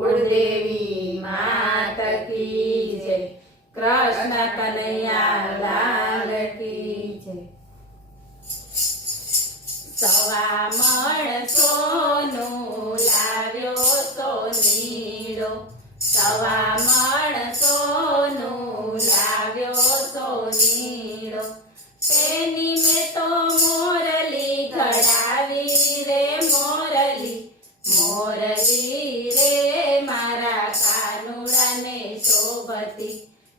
કુળદેવી માત કી જય, કૃષ્ણ કનૈયા લાલ કી જય। સવા મણ સોનું લાવ્યો સોનીડો, સવા મણ સોનું લાવ્યો સોનીડો, તેની મેં તો મોરલી ઘડાવી રે મોરલી, મોરલી રે મારા કાનુડાને શોભતી,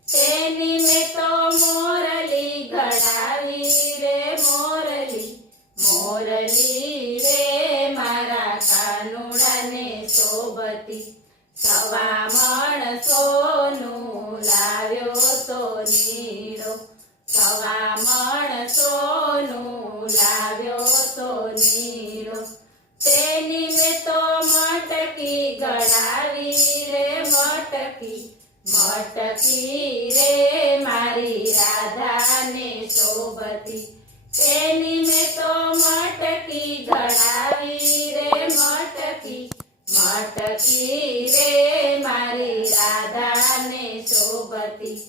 તેની મેં તો મોરલી ઘડાવી રે મોરલી, મોરલી રે મારા કાનુડાને શોભતી। સવા મણ સોનું લાવ્યો સોનીડો, સવા મણ સોનું લાવ્યો સોનીડો, તેની મેં તો મટકી ઘડાવી રે મટકી, મટકી રે મારી રાધાને શોભતી, તેની મેં તો મટકી ઘડાવી રે મટકી, મટકી રે મારી રાધાને શોભતી।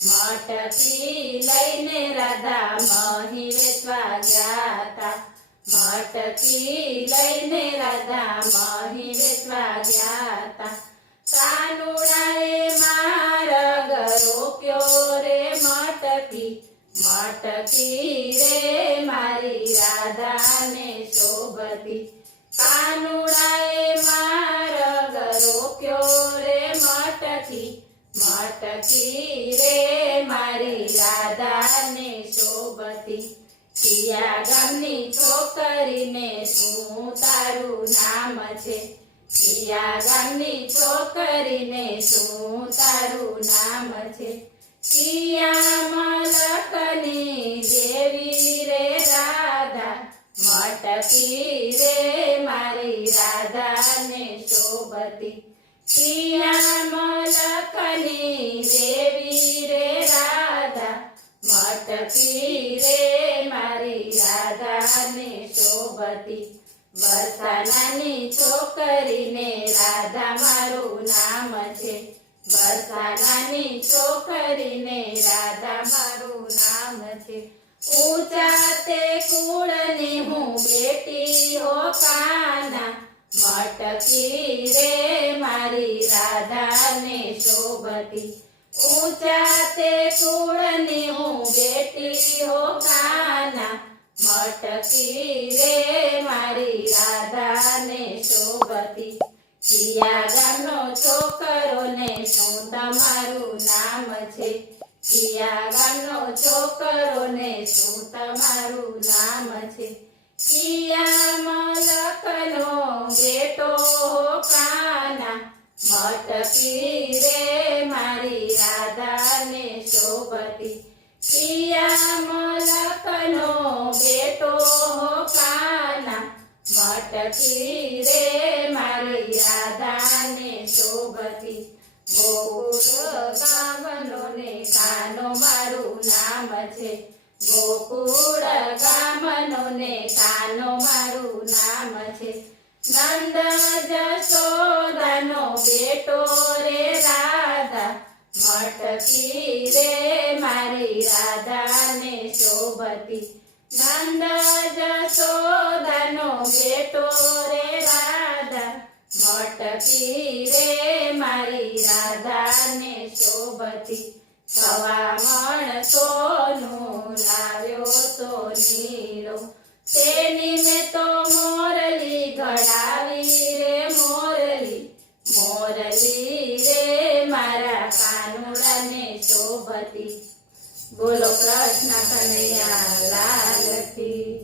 મટકી લઈને રાધા મહી વેચવા ગયા તા, મટકી લઈને રાધા મહી વેચવા ગયા તા, કાનુડાએ માર્ગ રોક્યો રે મટકી, મટકી રે મારી રાધાને શોભતી, કાનુડાએ માર્ગ રોક્યો રે મટકી, મટકી રે મારી રાધાને શોભતી। કિયા ગામની છોકરીને શું તારું નામ છે, કિયા ગામની છોકરીને શું તારું નામ છે, કિયા મલકની દેવી રે રાધા, મટકી રે મારી રાધાને શોભતી, કિયા મલકની દેવી રે રાધા, મટકી રે મારી રાધાને શોભતી। બરસાનાની છોકરીને રાધા મારું નામ છે, બરસાનાની છોકરીને રાધા મારું નામ છે, ઊંચા તે કુળની હું બેટી હો કાના, મટકી રે મારી રાધાને શોભતી, ઊંચા તે કુળની હું બેટી હો કાના, મટકી રે મારી રાધાને શોભતી। કિયા ગામનો છોકરો ને શું તમારું નામ છે, કિયા ગામનો છોકરો ને શું તમારું નામ છે, કિયા મલકનો બેટો કાના, મટકી રે મારી રાધાને શોભતી, કિયા મલકનો બેટો કાના, મટકી રે મારી રાધાને શોભતી। ગોકુળ ગામનો ને કાનો મારું નામ છે, ગોકુળ ગામનો ને કાનો મારું નામ છે, નંદ જશોદાનો બેટો રે રાધા, મટકી રે મારી રાધાને શોભતી, નંદ જશોદાનો બેટો રે રાધા, મટકી રે મારી રાધાને શોભતી। સવા મણ સોનું લાવ્યો સોનીડો, તેની મેં તો મોરલી ઘડાવી રે મોરલી, મોરલી રે મારા કાનુડાને શોભતી। બોલો કૃષ્ણ કનૈયા લાલ કી।